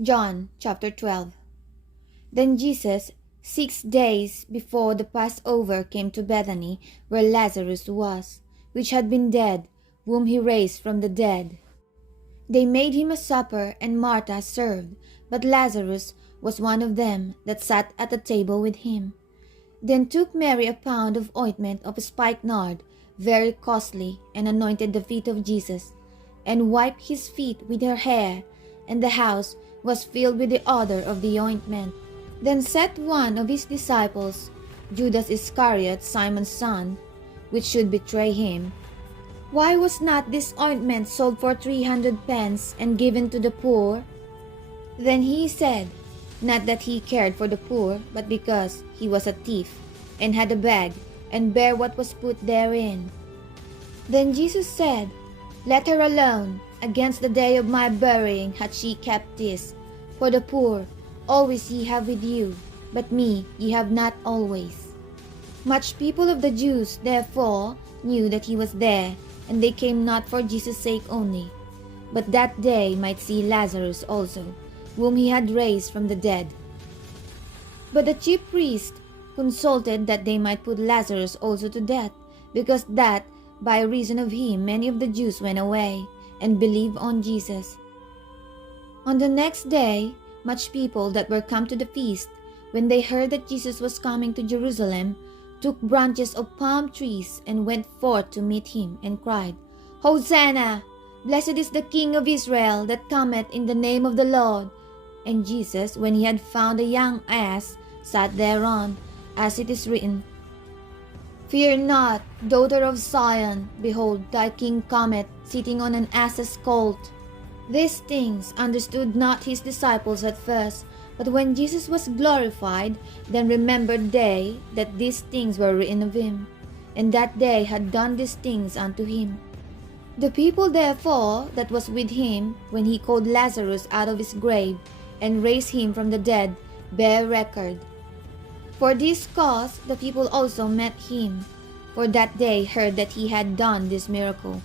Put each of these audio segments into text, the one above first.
John chapter 12. Then Jesus, 6 days before the Passover, came to Bethany, where Lazarus was, which had been dead, whom he raised from the dead. They made him a supper, and Martha served, but Lazarus was one of them that sat at the table with him. Then took Mary a pound of ointment of spikenard, very costly, and anointed the feet of Jesus, and wiped his feet with her hair, and the house was filled with the odor of the ointment. Then said one of his disciples, Judas Iscariot, Simon's son, which should betray him, Why was not this ointment sold for 300 pence and given to the poor? Then he said, not that he cared for the poor, but because he was a thief, and had a bag, and bare what was put therein. Then Jesus said, Let her alone. Against the day of my burying hath she kept this. For the poor always ye have with you, but me ye have not always. Much people of the Jews therefore knew that he was there, and they came not for Jesus' sake only, but that they might see Lazarus also, whom he had raised from the dead. But the chief priests consulted that they might put Lazarus also to death, because that by reason of him many of the Jews went away, and believed on Jesus. On the next day, much people that were come to the feast, when they heard that Jesus was coming to Jerusalem, took branches of palm trees, and went forth to meet him, and cried, Hosanna! Blessed is the King of Israel that cometh in the name of the Lord. And Jesus, when he had found a young ass, sat thereon, as it is written, Fear not, daughter of Zion, behold, thy king cometh, sitting on an ass's colt. These things understood not his disciples at first, but when Jesus was glorified, then remembered they that these things were written of him, and that they had done these things unto him. The people therefore that was with him, when he called Lazarus out of his grave, and raised him from the dead, bear record. For this cause the people also met him, for that they heard that he had done this miracle.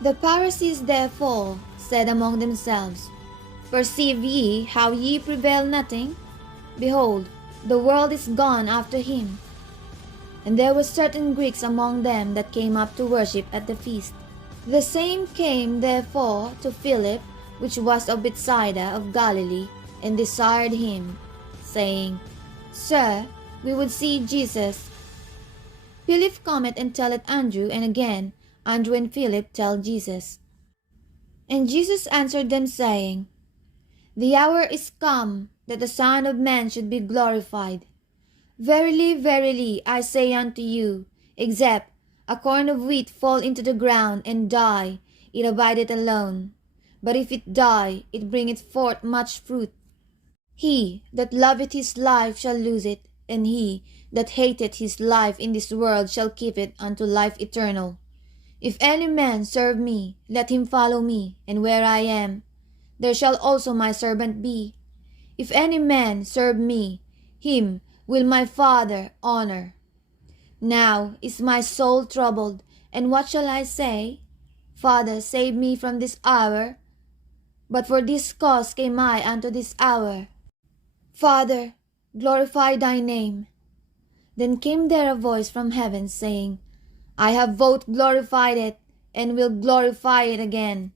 The Pharisees therefore said among themselves, Perceive ye how ye prevail nothing? Behold, the world is gone after him. And there were certain Greeks among them that came up to worship at the feast. The same came therefore to Philip, which was of Bethsaida of Galilee, and desired him, saying, Sir, we would see Jesus. Philip cometh and telleth Andrew, and again Andrew and Philip tell Jesus. And Jesus answered them, saying, The hour is come that the Son of Man should be glorified. Verily, verily, I say unto you, except a corn of wheat fall into the ground and die, it abideth alone. But if it die, it bringeth forth much fruit. He that loveth his life shall lose it, and he that hateth his life in this world shall keep it unto life eternal. If any man serve me, let him follow me, and where I am, there shall also my servant be. If any man serve me, him will my Father honor. Now is my soul troubled, and what shall I say? Father, save me from this hour. But for this cause came I unto this hour. Father, glorify thy name. Then came there a voice from heaven, saying, I have both glorified it, and will glorify it again.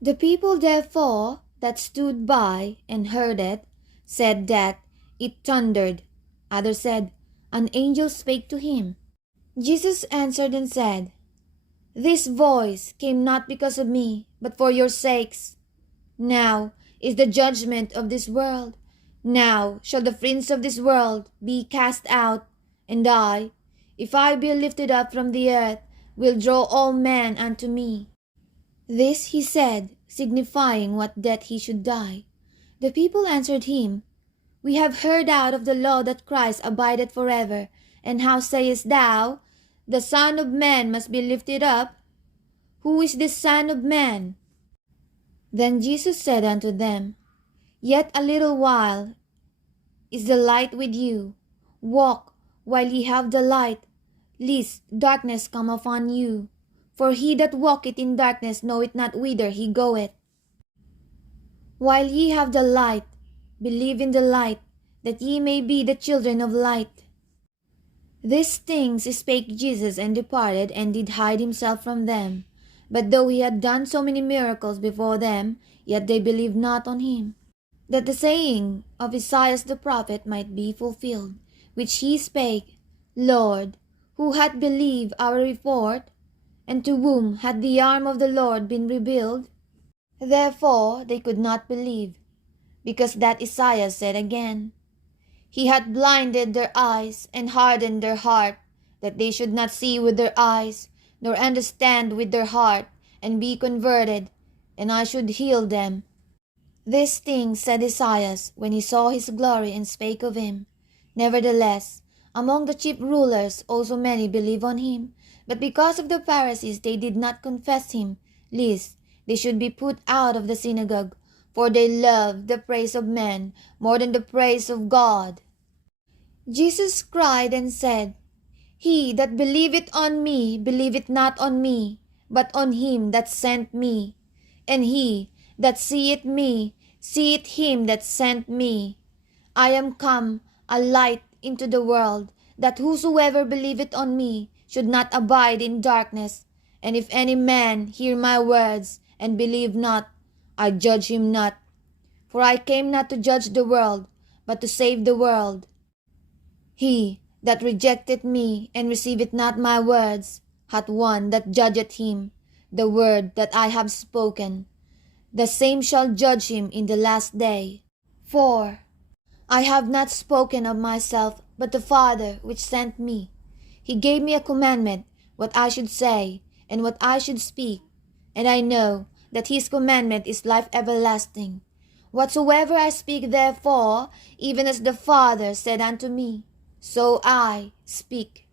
The people therefore that stood by and heard it said that it thundered. Others said, An angel spake to him. Jesus answered and said, This voice came not because of me, but for your sakes. Now is the judgment of this world. Now shall the prince of this world be cast out, and I, if I be lifted up from the earth, will draw all men unto me. This he said, signifying what death he should die. The people answered him, We have heard out of the law that Christ abideth forever, and how sayest thou, The Son of Man must be lifted up? Who is this Son of Man? Then Jesus said unto them, Yet a little while is the light with you. Walk while ye have the light, lest darkness come upon you. For he that walketh in darkness knoweth not whither he goeth. While ye have the light, believe in the light, that ye may be the children of light. These things spake Jesus, and departed, and did hide himself from them. But though he had done so many miracles before them, yet they believed not on him. That the saying of Esaias the prophet might be fulfilled, which he spake, Lord, who hath believed our report? And to whom hath the arm of the Lord been revealed? Therefore they could not believe, because that Esaias said again, He hath blinded their eyes, and hardened their heart, that they should not see with their eyes, nor understand with their heart, and be converted, and I should heal them. These things said Esaias, when he saw his glory, and spake of him. Nevertheless, among the chief rulers also many believe on him, but because of the Pharisees they did not confess him, lest they should be put out of the synagogue, for they love the praise of men more than the praise of God. Jesus cried and said, He that believeth on me believeth not on me, but on him that sent me. And he that seeth me seeth him that sent me. I am come a light into the world, that whosoever believeth on me should not abide in darkness. And if any man hear my words, and believe not, I judge him not. For I came not to judge the world, but to save the world. He that rejecteth me, and receiveth not my words, hath one that judgeth him. The word that I have spoken, the same shall judge him in the last day. For I have not spoken of myself, but the Father which sent me. He gave me a commandment, what I should say, and what I should speak. And I know that his commandment is life everlasting. Whatsoever I speak therefore, even as the Father said unto me, so I speak.